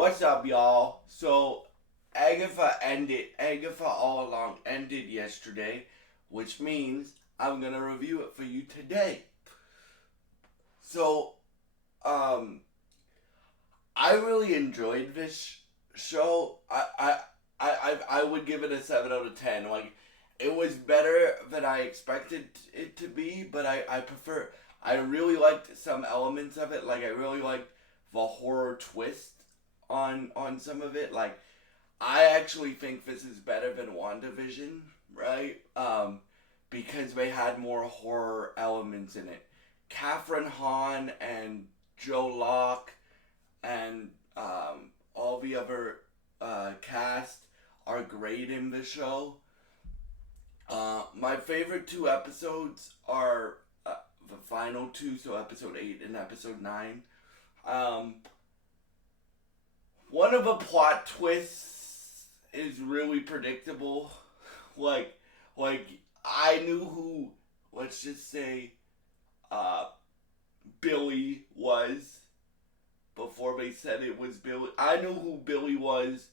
What's up, y'all? So, Agatha All Along ended yesterday, which means I'm gonna review it for you today. So, um, I really enjoyed this show. I would give it a 7 out of 10. Like, it was better than I expected it to be, but I really liked some elements of it. Like, I really liked the horror twist on some of it. Like, I actually think this is better than WandaVision, right? Because they had more horror elements in it. Catherine Hahn and Joe Locke and all the other cast are great in the show. My favorite two episodes are the final two, so episode 8 and episode 9. Um, One of the plot twists is really predictable. Like, like I knew who, let's just say, uh, Billy was before they said it was Billy. I knew who Billy was,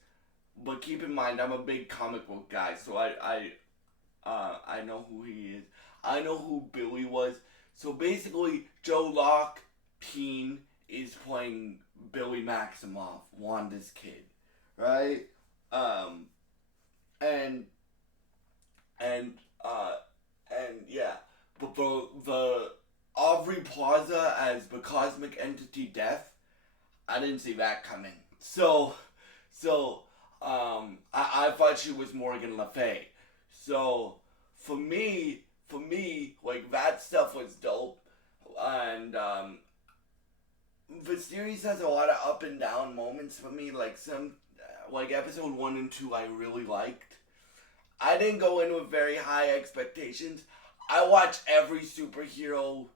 but keep in mind I'm a big comic book guy, so I know who he is. I know who Billy was. So basically, Joe Locke, teen, is playing Billy Maximoff, Wanda's kid, right? Um, and and uh, and yeah, but the Aubrey Plaza as the cosmic entity Death, I didn't see that coming. I thought she was Morgan Le Fay. So for me, like that stuff was dope, and the series has a lot of up and down moments for me. Like like episode 1 and 2, I really liked. I didn't go in with very high expectations. I watch every superhero.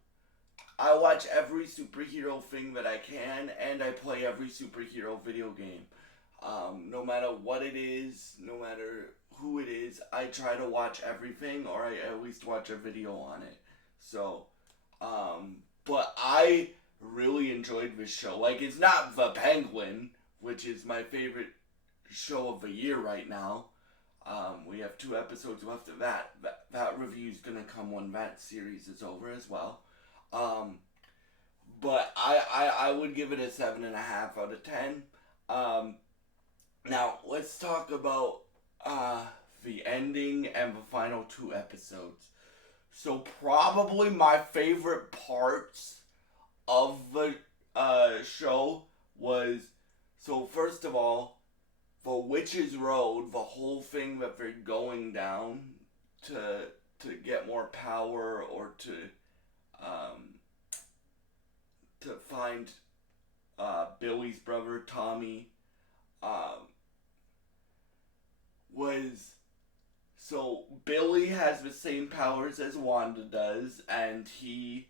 I watch every superhero thing that I can, and I play every superhero video game. No matter what it is, no matter who it is, I try to watch everything, or I at least watch a video on it. So, but I really enjoyed this show. Like, it's not The Penguin, which is my favorite show of the year right now. We have 2 episodes left of that. That review's gonna come when that series is over as well. Um, but I would give it a 7.5 out of 10. Um, Now let's talk about the ending and the final 2 episodes. So probably my favorite parts of the show was, so first of all, the Witch's Road, the whole thing that they're going down to get more power, or um, to find Billy's brother Tommy, um, was, so Billy has the same powers as Wanda does, and he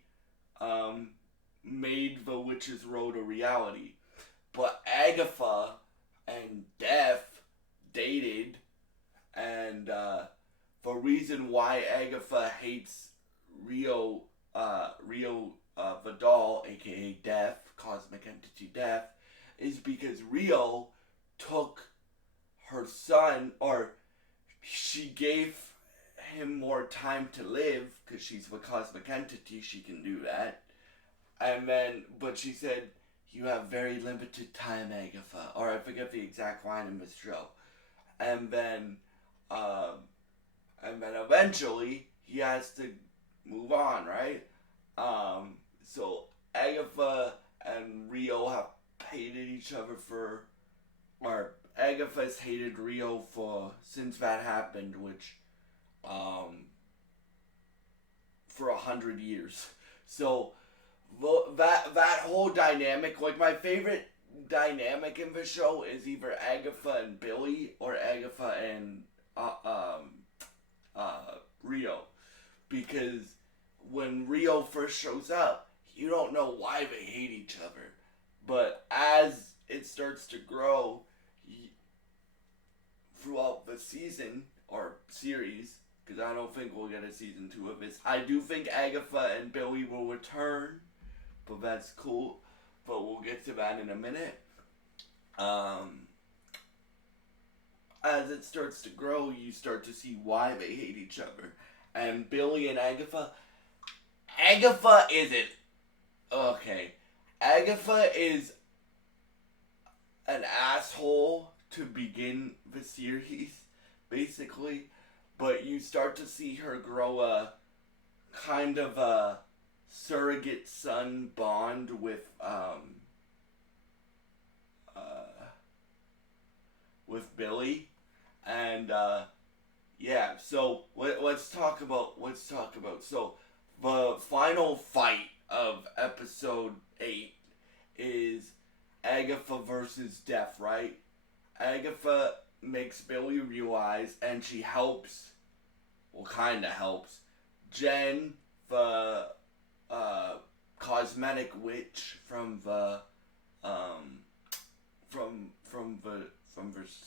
made the Witch's Road a reality. But Agatha and Death dated, and the reason why Agatha hates Rio Vidal, aka Death, Cosmic Entity Death, is because Rio took her son, or she gave him more time to live, because she's the cosmic entity, she can do that. And then, but she said, "You have very limited time, Agatha," or I forget the exact line in this show. And then, um, eventually he has to move on, right? So Agatha and Rio have hated each other for, or Agatha's hated Rio for, since that happened, which, for 100 years. So that whole dynamic, like my favorite dynamic in the show is either Agatha and Billy, or Agatha and Rio, because when Rio first shows up, you don't know why they hate each other, but as it starts to grow throughout the season or series, because I don't think we'll get a season 2 of this. I do think Agatha and Billy will return, but that's cool. But we'll get to that in a minute. Um, as it starts to grow, you start to see why they hate each other. And Billy and Agatha isn't okay. Agatha is an asshole to begin the series, basically, but you start to see her grow a kind of a surrogate son bond uh, with Billy, and yeah. So let's talk about so the final fight of episode 8 is Agatha versus Death, right? Agatha makes Billy realize, and she helps, well, kind of helps, Jen, the uh, cosmetic witch from the um, from the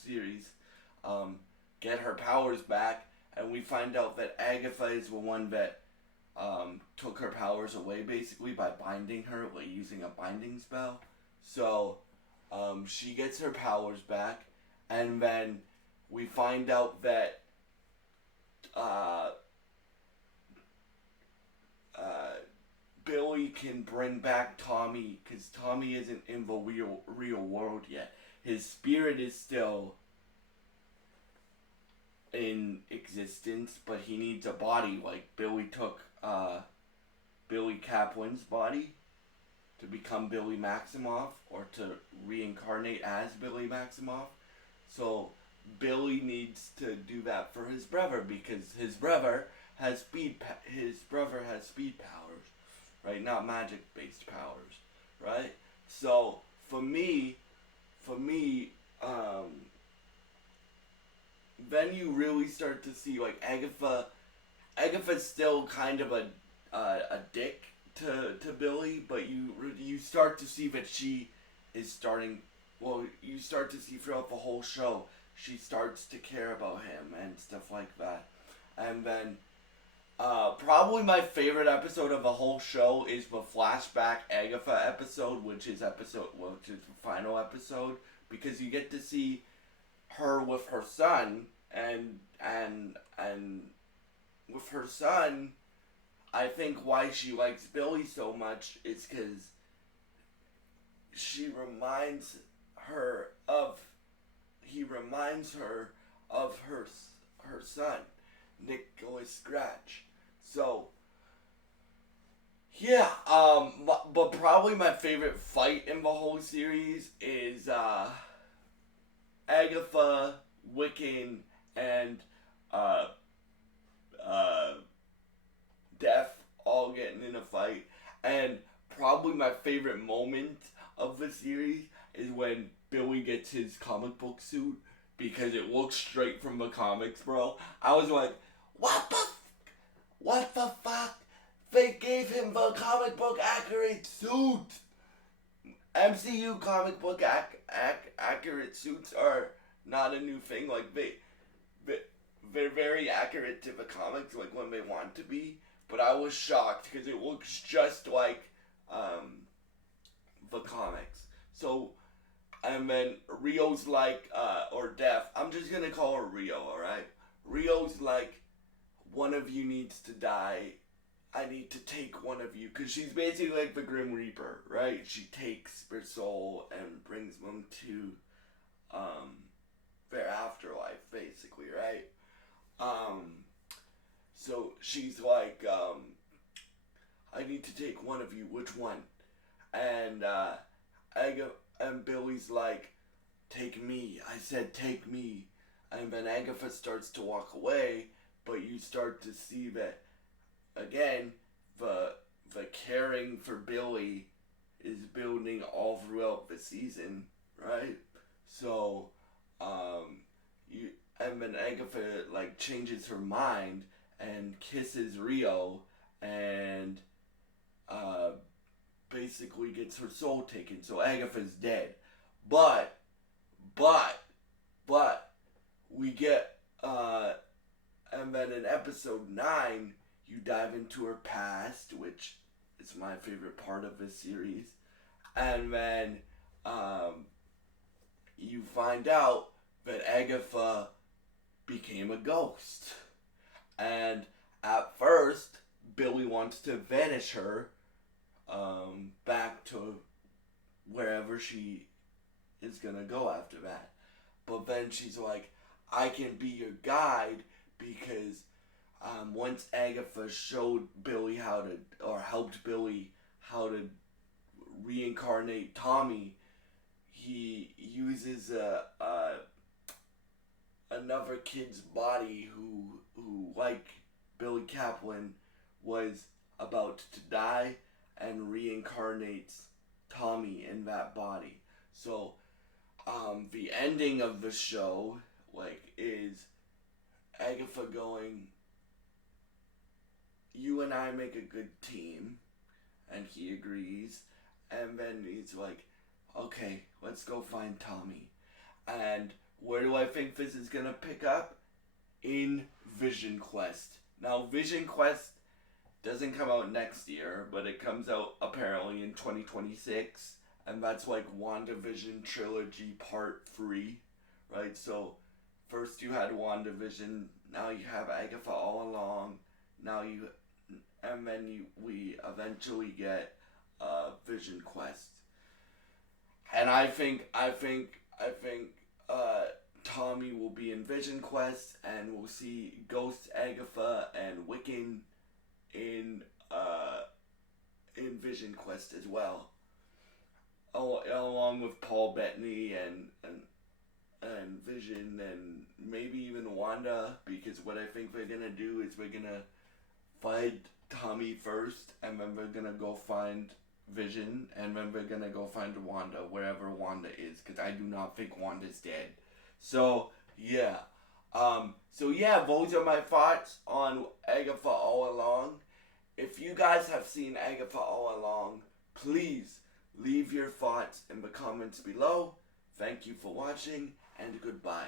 series, um, get her powers back, and we find out that Agatha is the one that took her powers away basically by binding her, like using a binding spell. So she gets her powers back, and then we find out that uh, uh, Billy can bring back Tommy because Tommy isn't in the real world yet. His spirit is still in existence, but he needs a body. Like Billy took Billy Kaplan's body to become Billy Maximoff or to reincarnate as Billy Maximoff. So Billy needs to do that for his brother because his brother has speed powers, right? Not magic based powers, right? So for me, then you really start to see like Agatha's still kind of a dick to Billy, but you start to see that she is starting. Well, you start to see throughout the whole show, she starts to care about him and stuff like that. And then, probably my favorite episode of the whole show is the flashback Agatha episode, which is the final episode, because you get to see her with her son, and with her son, I think why she likes Billy so much is because she reminds her of he reminds her of her son, Nicholas Scratch. So yeah, but probably my favorite fight in the whole series is Agatha, Wiccan, and uh, uh, Death all getting in a fight. And probably my favorite moment of the series is when Billy gets his comic book suit because it looks straight from the comics, bro. I was like, what the fuck? They gave him the comic book accurate suit. MCU comic book accurate suits are not a new thing. Like they're very accurate to the comics, like when they want to be. But I was shocked because it looks just like the comics. So, and then Rio's like, or Death. I'm just gonna call her Rio, alright? Rio's like, one of you needs to die. I need to take one of you. Because she's basically like the Grim Reaper, right? She takes their soul and brings them to their afterlife, basically, right? Um, so she's like, I need to take one of you. Which one? And and Billy's like, take me. I said, take me. And then Agatha starts to walk away, but you start to see that again, the caring for Billy is building all throughout the season, right? So, you and then Agatha like changes her mind and kisses Rio and uh, basically gets her soul taken. So Agatha's dead, but but but we get and then in episode 9 you dive into her past, which is my favorite part of this series, and then find out that Agatha became a ghost. And at first, Billy wants to vanish her back to wherever she is gonna go after that. But then she's like, I can be your guide because once Agatha showed Billy how to, or helped Billy how to reincarnate Tommy, he uses another kid's body who like Billy Kaplan was about to die and reincarnates Tommy in that body. So the ending of the show is Agatha going, you and I make a good team, and he agrees, and then he's like, okay, let's go find Tommy. And where do I think this is gonna pick up? In Vision Quest. Now, Vision Quest doesn't come out next year, but it comes out apparently in 2026, and that's like WandaVision Trilogy Part 3, right? So, first you had WandaVision, now you have Agatha All Along, and then we eventually get Vision Quest. And I think Tommy will be in Vision Quest, and we'll see Ghost Agatha and Wiccan in Vision Quest as well, along with Paul Bettany and Vision and maybe even Wanda, because what I think we're gonna do is we're gonna find Tommy first, and then we're gonna go find Vision, and then we're gonna go find Wanda wherever Wanda is, because I do not think Wanda's dead. So yeah, those are my thoughts on Agatha All Along. If you guys have seen Agatha All Along, please leave your thoughts in the comments below. Thank you for watching, and goodbye.